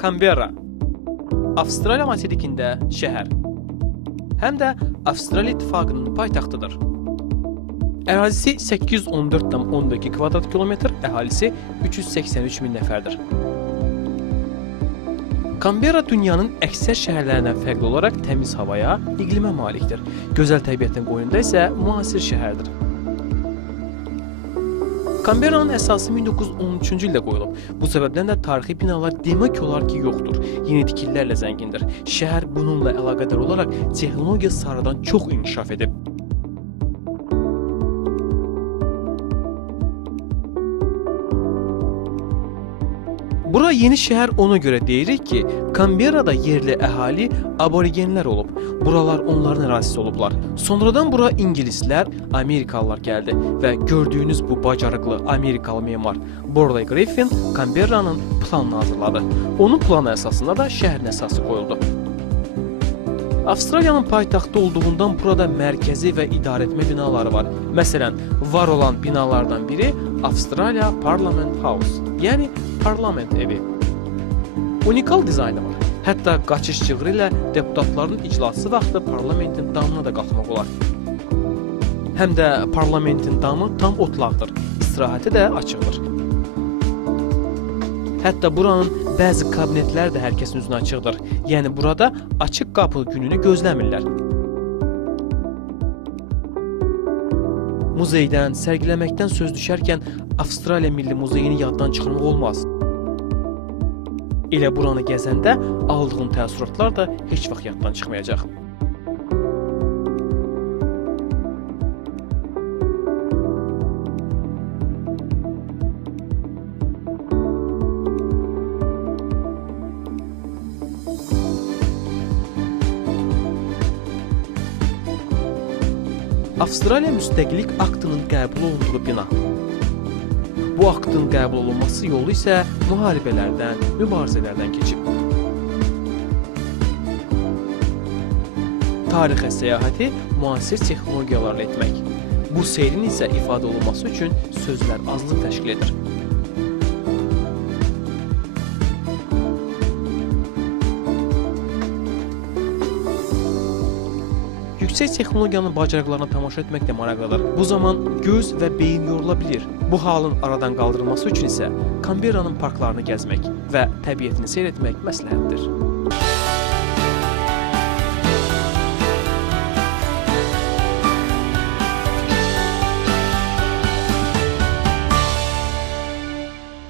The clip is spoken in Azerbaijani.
Canberra, Avstraliya materikində şəhər, həm də Avstraliya İttifaqının paytaxtıdır. Ərazisi 814,12 kvadrat kilometr, əhalisi 383 min nəfərdir. Canberra dünyanın əksər şəhərlərindən fərqli olaraq təmiz havaya, iqlimə malikdir. Gözəl təbiətin qoynunda isə müasir şəhərdir. Canberra'nın əsası 1913-cü ildə qoyulub. Bu səbəbdən də tarixi binalar demək olar ki, yoxdur. Yeni tikililərlə zəngindir. Şəhər bununla əlaqədar olaraq texnologiya sarıdan çox inkişaf edib. Bura yeni şəhər ona görə deyirik ki, Canberra'da yerli əhali aborigenlər olub. Buralar onların ərazisi olublar. Sonradan bura İngilislər, Amerikalılar gəldi və gördüyünüz bu bacarıqlı Amerikalı memar Borley Griffin Canberra'nın planını hazırladı. Onun planı əsasında da şəhərin əsası qoyuldu. Avstraliyanın paytaxtı olduğundan burada mərkəzi və idarəetmə binaları var. Məsələn, var olan binalardan biri Australia Parliament House, yəni parlament evi. Unikal dizaynı var. Hətta qaçış cığırı ilə deputatların iclası vaxtı parlamentin damına da qalxmaq olar. Həm də parlamentin damı tam otlaqdır. İstirahəti də açıqdır. Hətta buranın bəzi kabinetlər də hər kəsin üzünə açıqdır. Yəni burada açıq qapı gününü gözləmirlər. Muzeydən, sərgiləməkdən söz düşərkən Avstraliya Milli Muzeyini yaddan çıxırmaq olmaz. Elə buranı gəzəndə aldığın təəssüratlar da heç vaxt yaddan çıxmayacaq. Avstraliya müstəqillik aktının qəbul olunduğu bina. Bu aktın qəbul olunması yolu isə müharibələrdən, mübarizələrdən keçib. Tarixə səyahəti müasir texnologiyalarla etmək. Bu seyrin isə ifadə olunması üçün sözlər azlıq təşkil edir. Yüksək texnologiyanın bacarıqlarına tamaşa etmək də maraqlıdır. Bu zaman göz və beyin yorula bilir. Bu halın aradan qaldırılması üçün isə Canberra'nın parklarını gəzmək və təbiətini seyr etmək məsləhətdir.